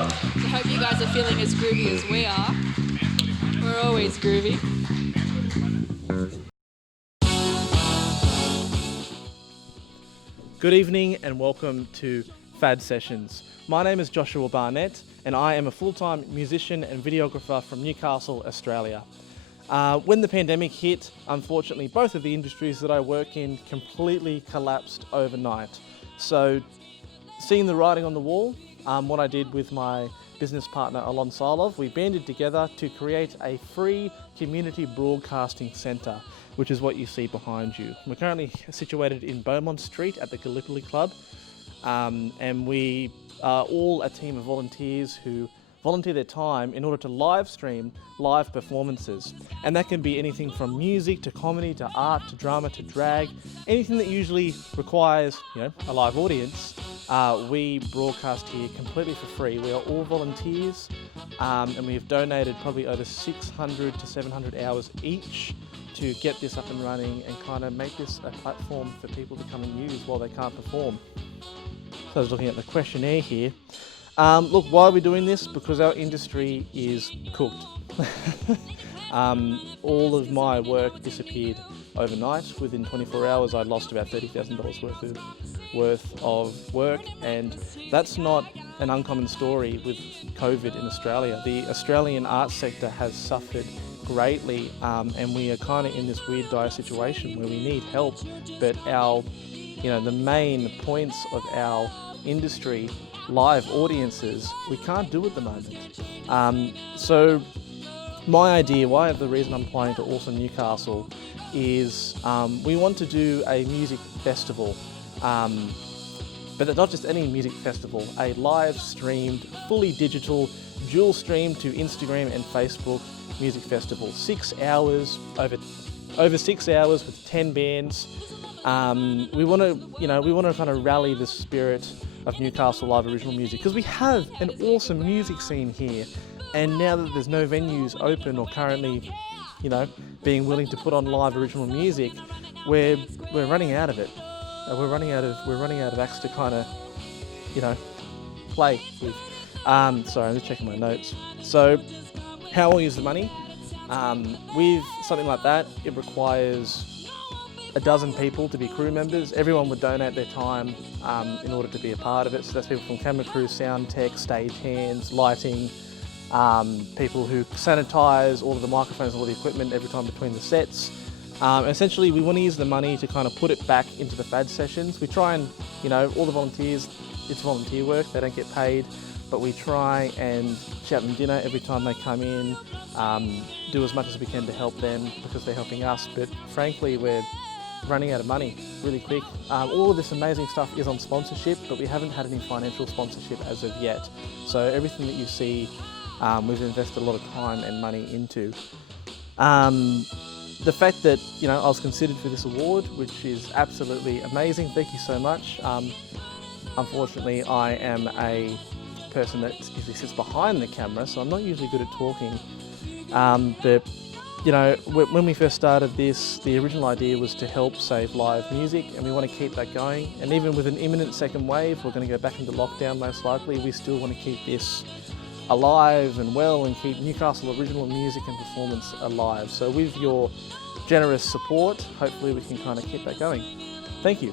I hope you guys are feeling as groovy as we are. We're always groovy. Good evening and welcome to Fad Sessions. My name is Joshua Barnett and I am a full-time musician and videographer from Newcastle, Australia. When the pandemic hit, unfortunately, both of the industries that I work in completely collapsed overnight. So, seeing the writing on the wall, what I did with my business partner Alon Silov, we banded together to create a free community broadcasting centre, which is what you see behind you. We're currently situated in Beaumont Street at the Gallipoli Club, and we are all a team of volunteers who volunteer their time in order to live stream live performances. And that can be anything from music to comedy to art to drama to drag, anything that usually requires, a live audience. We broadcast here completely for free. We are all volunteers, and we have donated probably over 600 to 700 hours each to get this up and running and kind of make this a platform for people to come and use while they can't perform. So I was looking at the questionnaire here. Look, why are we doing this? Because our industry is cooked. All of my work disappeared overnight. Within 24 hours, I lost about $30,000 worth of work, and that's not an uncommon story with COVID in Australia. The Australian arts sector has suffered greatly, and we are kind of in this weird dire situation where we need help, but the main points of our industry, live audiences, we can't do at the moment. So my idea, the reason I'm applying to Awesome Newcastle is we want to do a music festival, but not just any music festival, a live streamed, fully digital, dual streamed to Instagram and Facebook music festival. 6 hours, over 6 hours with 10 bands. We want to kind of rally the spirit of Newcastle live original music, because we have an awesome music scene here, and now that there's no venues open or currently, being willing to put on live original music, we're running out of it. We're running out of acts to kind of, play with. Sorry, I'm just checking my notes. So, how we'll use the money? With something like that, it requires a dozen people to be crew members. Everyone would donate their time in order to be a part of it. So that's people from camera crew, sound tech, stage hands, lighting, people who sanitize all of the microphones, all the equipment every time between the sets. Essentially, we want to use the money to kind of put it back into the Fad Sessions. We try and, all the volunteers, it's volunteer work, they don't get paid, but we try and shout them dinner every time they come in, do as much as we can to help them because they're helping us, but frankly, we're running out of money really quick. All of this amazing stuff is on sponsorship, but we haven't had any financial sponsorship as of yet. So everything that you see, we've invested a lot of time and money into. The fact that, I was considered for this award, which is absolutely amazing. Thank you so much. Unfortunately, I am a person that usually sits behind the camera, so I'm not usually good at talking. But when we first started this, the original idea was to help save live music, and we want to keep that going. And even with an imminent second wave, we're going to go back into lockdown most likely, we still want to keep this alive and well and keep Newcastle original music and performance alive. So with your generous support, hopefully we can kind of keep that going. Thank you.